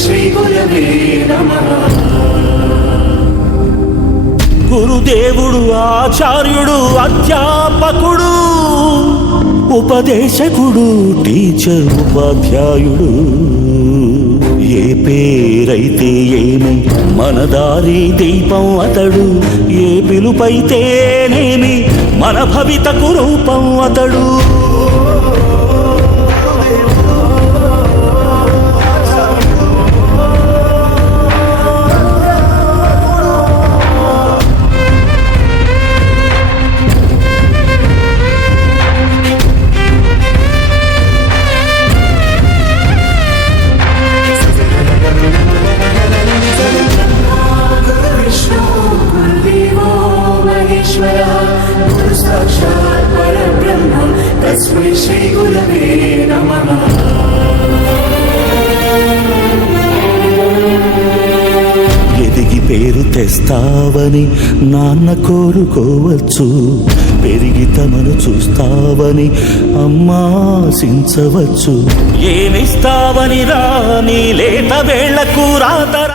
శ్రీ గురవే నమః. గురుదేవుడు ఆచార్యుడు అధ్యాపకుడు ఉపదేశకుడు టీచర్ ఉపాధ్యాయుడు ఏ పేరైతే ఏమి మన దారి దీపం అతడు ఏ పిలుపైతేనేమి మన భవితకు రూపం అతడు సాక్షాత్ పరబ్రహ్మ తస్మై శ్రీ గురవే నమః. ఎదిగి పేరు తెస్తావని నాన్న కోరుకోవచ్చు పెరిగి తమను చూస్తావని అమ్మాశించవచ్చు ఏమిస్తావని రాని లేత వేళ్లకు రాతరా